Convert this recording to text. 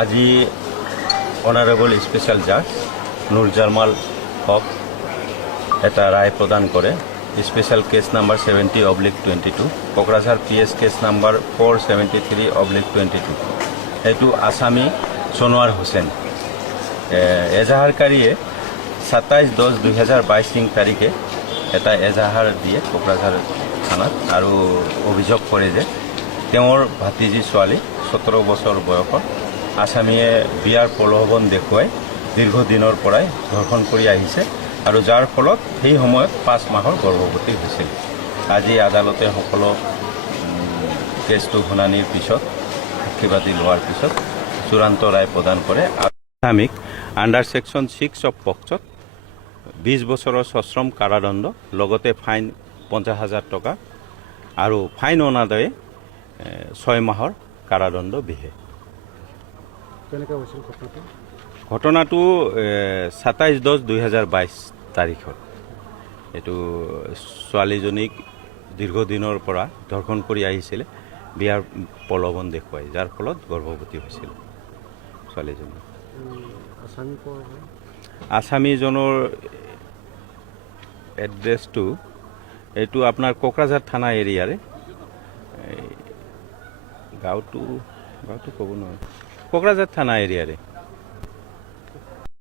আজি honourable special জাজ নুর জামাল হক এটা রায় প্রদান করে special case number 70/22 Kokrajhar PS case number 473/22 এইটো আসামি সোনোয়ার হোসেন এজাহারকারীয়ে 27/10/2022 তারিখে এটা এজাহাৰ দিয়ে কোকৰাঝাৰ থানাত আৰু অভিযোগ কৰে যে তেওঁৰ ভাতিজী ছোৱালী 17 বছৰ বয়সত আসামীয়ে বিয়াৰ প্ৰলোভন দেখুৱাই দীৰ্ঘদিনৰ পৰাই ধৰ্ষণ কৰি আহিছে আৰু যাৰ ফলত সেই সময়ত 5 মাহৰ গৰ্ভৱতী হৈছিল। আজি আদালতে সকলো কেছটো শুনানিৰ পিছত সাক্ষীবাদী লোৱাৰ পিছত চূড়ান্ত ৰায় প্ৰদান কৰে। আসামীক আণ্ডাৰ ছেকশ্যন 6 অফ পক্সত 20 বছৰৰ সশ্ৰম কাৰাদণ্ড লগতে ফাইন 50,000 টকা আৰু ফাইন অনাদায়ে 6 মাহৰ কাৰাদণ্ড বিহে। ঘটনাটো 27/10/2022 তাৰিখত এইটো ছোৱালীজনীক দীৰ্ঘদিনৰ পৰা ধৰ্ষণ কৰি আহিছিলে বিয়াৰ প্ৰলোভন দেখুৱাই যাৰ ফলত গৰ্ভৱতী হৈছিল ছোৱালীজনী। আসামীজনৰ এড্ৰেছটো এইটো আপোনাৰ কোকৰাঝাৰ থানা এৰিয়াৰে গাঁৱটো ক'ব নোৱাৰে কোকৰাঝাৰ থানা এৰিয়াৰে